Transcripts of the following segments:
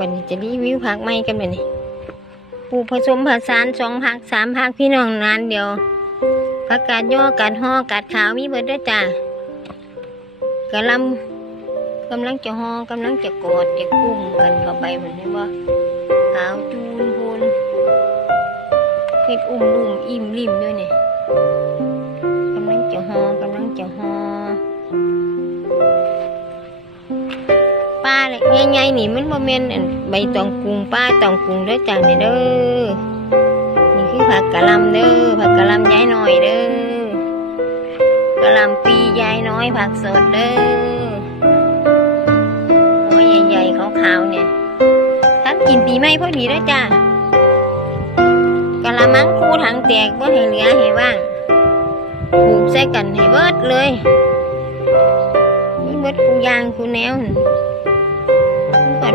บัดนี้จะรีวิวผักใหม่กันบัดนี้ปลูกผสมผสานสองผักสามผักพี่น้องนานเดียวผักกาดย่อกาดห่อกาดขาวมีเบิดด้วยจ้ากะหลำกำลังจะห่อกำลังจะกอดจะกุ้มกันเข้าไปเหมือนนี้ว่าขาวจูนพูนเฮ็ดอุ้มลุ่มอิ่มริมด้วยเนี่ย ป้าเลยง่ายๆนี่มันบ่แม่นใบตองกรุงป้าตองกรุงเด้อจ้าเนี่เด้อนี่คือผักกะลำเด้อผักกะลำยายน้อยเด้อกะลำปียายน้อยผักสดเด้อหัวใหญ่ๆขาวๆเนี่ยทักกินปีใหม่พอดีเด้อจ้ากะละมังคู่ถังแตกบ่ให้เหลือให้ว่างผูกใส่กันให้เบิดเลยนี่เบิดคู่ยางคู่แนว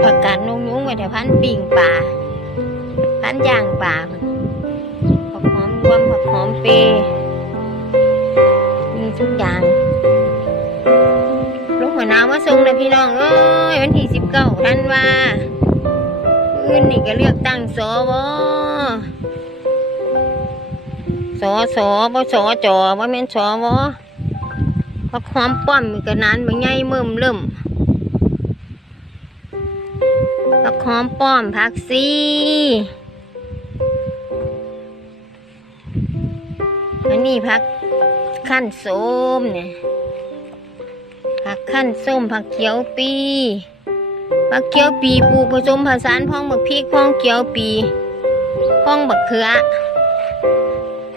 ผักกาดนงยุ้งไว้แต่พันปิ่งป่าพันย่างป่าผักหอมรวมผักหอมเปยมีทุกอย่างลูกหัวนาวมาส่งเลยพี่น้องเอ้ยวันที่สิบเก้าท่านว่าอื่นนี่ก็เลือกตั้งสวสอสอบ่สอจอบ่แม่นสวผักหอมป้อมมันก็นานบ่ใหญ่เมิ่มเริ่ม ผักหอมป้อมผักซีอันนี้ผักขั้นส้มเนี่ยผักขั้นส้มผักเขียวปีผักเขียวปีปลูกผสมผสานพ้องบักพริกพ้องเขียวปีพ้องบักเขือ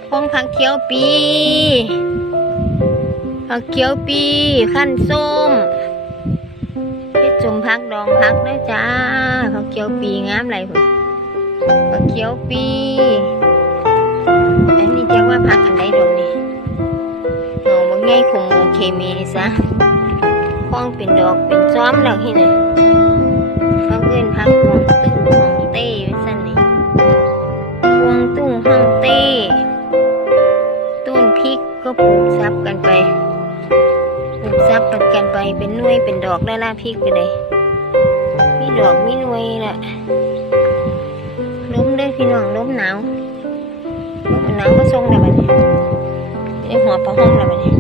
พ้องผักเขียวปีผักเขียวปีขั้นส้ม จมพักดองพักได้จ้าผักเขียวปีงามไรพุ่นผักเขียวปีอันนี้เรียกว่าพักอันใดดอกนี่เอาบางไงคงโอเคมีซะคล้องเป็นดอกเป็นซ้อมแล้วที่ไหนเขาเอิ้นพักฮวงตุ้งฮองเต้ไว้สันนี่ฮวงตุ้งฮองเต้ต้นพริกก็ปลูกซับกันไป ปลูกซับกันไปเป็นน่วยเป็นดอกได้ละพริกไปเลยมีดอกมีน่วยแหละล้มเด้พี่น้องล้มหนาวล้มหนาวมาส่งแล้วบัดนี้ไอหัวปลาห้องแล้วบัดนี้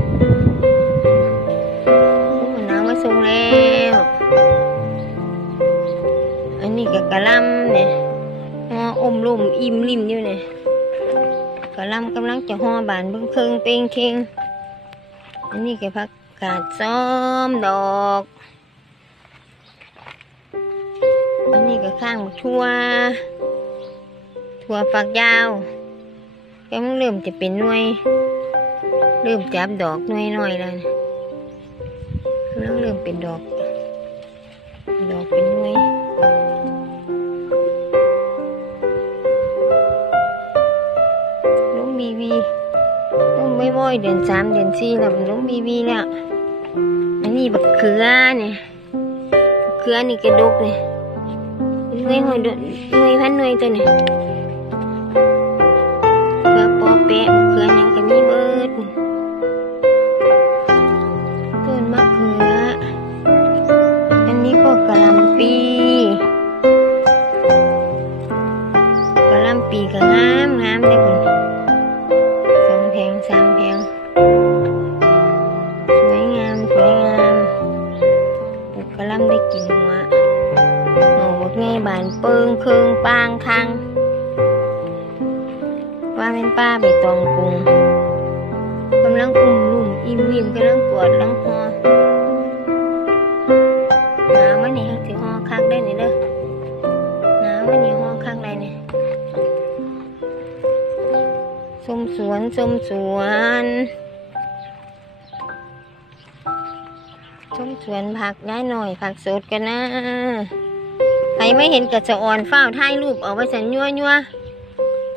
ล้มหนาวมาส่งแล้วอันนี้ก็กะลำเนี่ยห่ออมลุ่มอิ่มริมอยู่เนี่ยกะลำกำลังจะห่อบานเบิ่งเคิงเป้งเค็งอันนี้ก็พัก กาดซ้อมดอกอันนี้ก็ข้างบักทั่ว ทั่วฝักยาวก็มันเริ่มจะเป็นหน่วย เริ่มจับดอกหน่วยหน่อยแล้วนะกำลังเริ่มเป็นดอก ดอกเป็นหน่วย ล้ยเดือนสามเดือนสี่แล้วมันล้มบีบีแล้ว อันนี้บักเขือเนี่ยบักเขือนี่กระดกเนี่ยหน่วยหอยดหน่วยพันหน่วยตัวเนี่ยเขือปอแปะบักเขือยังก็มีเบิดต้นมะเขือ อันนี้ก็กะลำปีกะลำปีก็งามงา คืองปางคังว่าเป็นป้าใบตองกรุงกำลังอุ่มลุ่มอิ่มริมกำลังปวดลังหอหนาววันนี้ถือหอคักได้นี่เด้อหนาววันนี้หอคักได้เนี่ยสมสวนสมสวนชมสวนผักย้หน่อยผักสดกันนะ ใครไม่เห็นกระจะอ่อนเฝ้าถ่ายรูปเอาไว้สันยัวยัว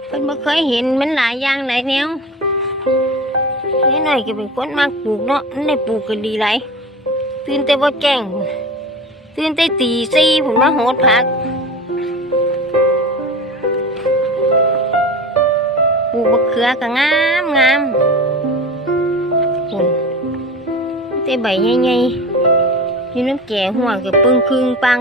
เพิ่นบ่เคยเห็นมันหลายอย่างหลายแนวย้ายหน่อยก็เป็นคนมักปลูกเนาะมันได้ปลูกก็ดีไรตื่นแต่บ่แจ้งตื่นแต่ตีสี่ผมมาโหดผักปลูกบักเขือก็งามงามพุ่นแต่ใบใหญ่ๆอยู่น้ำแก่หัวกับปึ้งครึ่งปัง